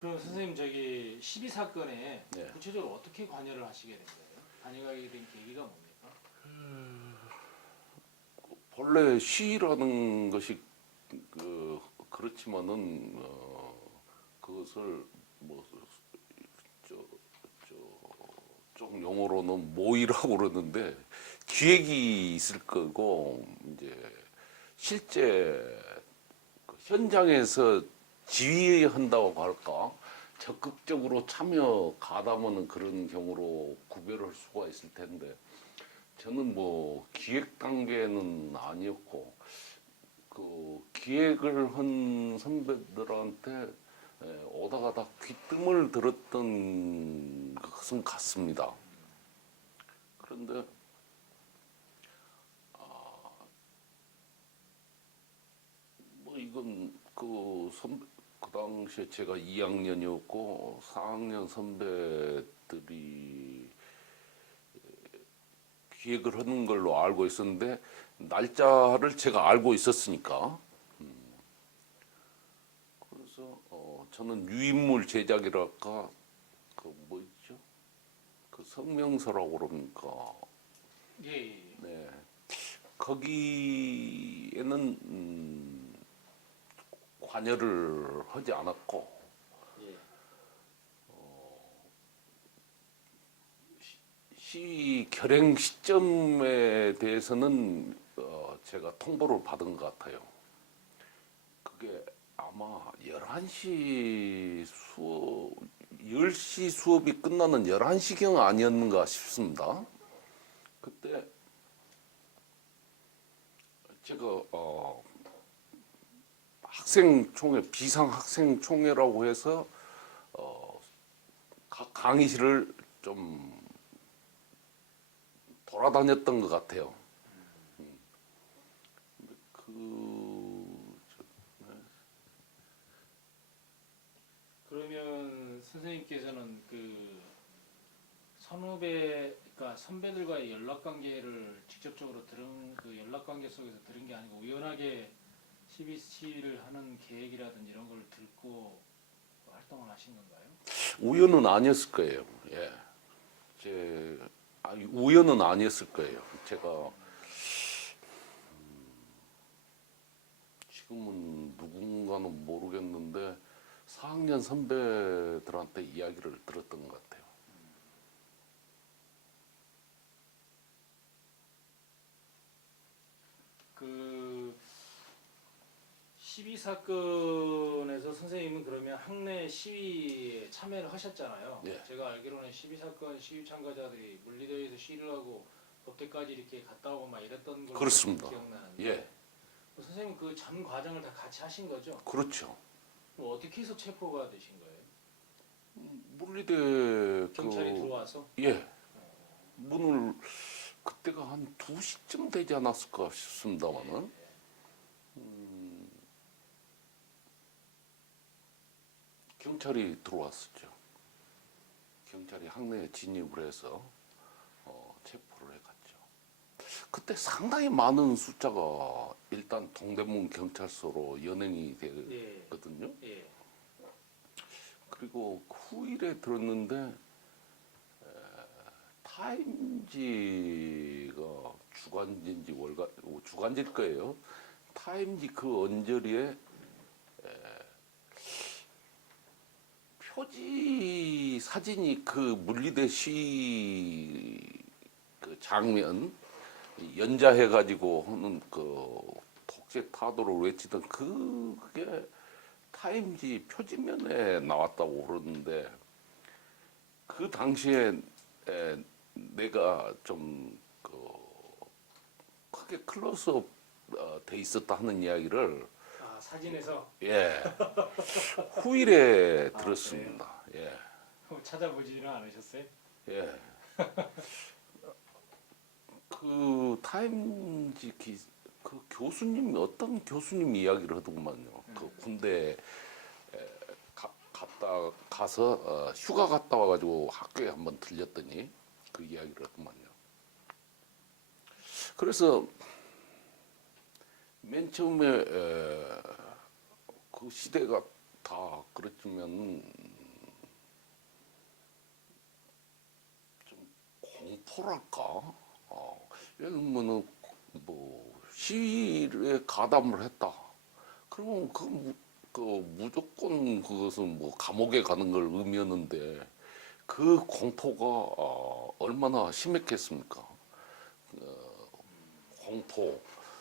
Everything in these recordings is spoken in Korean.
그럼 선생님 저기 12사건에 네. 구체적으로 어떻게 관여를 하시게 된 거예요? 관여하게 된 계기가 뭡니까? 본래 시라는 것이 그렇지만은 그것을 뭐저 쪽 용어로는 모의라고 그러는데 기획이 있을 거고 이제 실제 그 현장에서 지휘한다고 할까 적극적으로 참여 가담하는 그런 경우로 구별할 수가 있을 텐데 저는 뭐 기획 단계는 아니었고 그 기획을 한 선배들한테 오다 가다 귀뜸을 들었던 것은 같습니다. 그런데 뭐 이건 그 당시에 제가 2학년이었고 4학년 선배들이 기획을 하는 걸로 알고 있었는데 날짜를 제가 알고 있었으니까 그래서 저는 유인물 제작이랄까 그 뭐 있죠 그 성명서라고 그럽니까 예, 예, 예. 네 거기에는 관여를 하지 않았고 예. 시 결행 시점에 대해서는 제가 통보를 받은 것 같아요. 그게 아마 11시 수업, 10시 수업이 끝나는 11시경 아니었는가 싶습니다. 그때 제가 학생총회, 비상학생총회라고 해서 각 강의실을 좀 돌아다녔던 것 같아요. 그러면 선생님께서는 그 선후배, 그러니까 선배들과의 연락 관계를 직접적으로 들은 그 연락 관계 속에서 들은 게 아니고 우연하게 CBC를 하는 계획이라든지 이런 걸 듣고 활동을 하신 건가요? 우연은 아니었을 거예요. 예. 우연은 아니었을 거예요. 제가 지금은 누군가는 모르겠는데 4학년 선배들한테 이야기를 들었던 것 같아요. 그 12사건에서 선생님은 그러면 학내 시위에 참여를 하셨잖아요. 예. 제가 알기로는 12사건 시위 참가자들이 물리대에서 시위를 하고 법대까지 이렇게 갔다 오고 막 이랬던 걸로 그렇습니다. 기억나는데 예. 선생님 그 전 과정을 다 같이 하신 거죠? 그렇죠. 그럼 어떻게 해서 체포가 되신 거예요? 물리대 경찰이 들어와서? 예. 문을 그때가 한 2시쯤 되지 않았을까 싶습니다만은 경찰이 들어왔었죠. 경찰이 학내에 진입을 해서 체포를 해갔죠. 그때 상당히 많은 숫자가 일단 동대문 경찰서로 연행이 되거든요. 예. 그리고 그 후일에 들었는데 타임지가 주간지인지 주간지일 거예요. 타임지 그 언저리에 표지 사진이 그 물리대 그 장면 연자해가지고 하는 그 독재 타도를 외치던 그게 타임지 표지면에 나왔다고 그러는데 그 당시에 내가 좀 크게 클로즈업 돼 있었다 하는 이야기를 사진에서 예 후일에 아, 들었습니다. 예. 찾아보지는 않으셨어요? 예. 그 타임지 그 교수님 어떤 교수님 이야기를 하더구만요. 그 군대 갔다 가서 휴가 갔다 와가지고 학교에 한번 들렸더니 그 이야기를 하더만요. 그래서 맨 처음에 그 시대가 다 그랬으면 공포랄까? 예를 들면은 뭐 시위에 가담을 했다. 그러면 그 무조건 그것은 뭐 감옥에 가는 걸 의미하는데 그 공포가 얼마나 심했겠습니까? 공포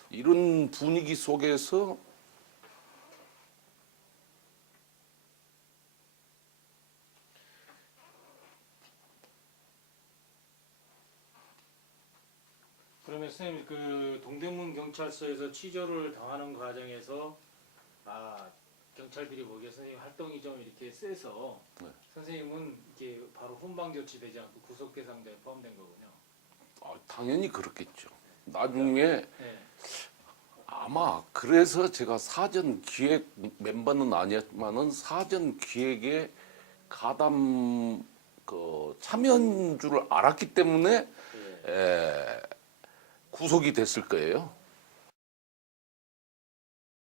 이런 분위기 속에서 그러면 선생님 그 동대문 경찰서에서 취조를 당하는 과정에서 경찰들이 보기에 선생님 활동이 좀 이렇게 세서 네. 선생님은 이게 바로 훈방 조치되지 않고 구속 대상자에 포함된 거군요. 당연히 그렇겠죠. 나중에 네. 아마 그래서 제가 사전 기획 멤버는 아니었지만은 사전 기획에 가담 참여한 줄 알았기 때문에 네. 구속이 됐을 거예요.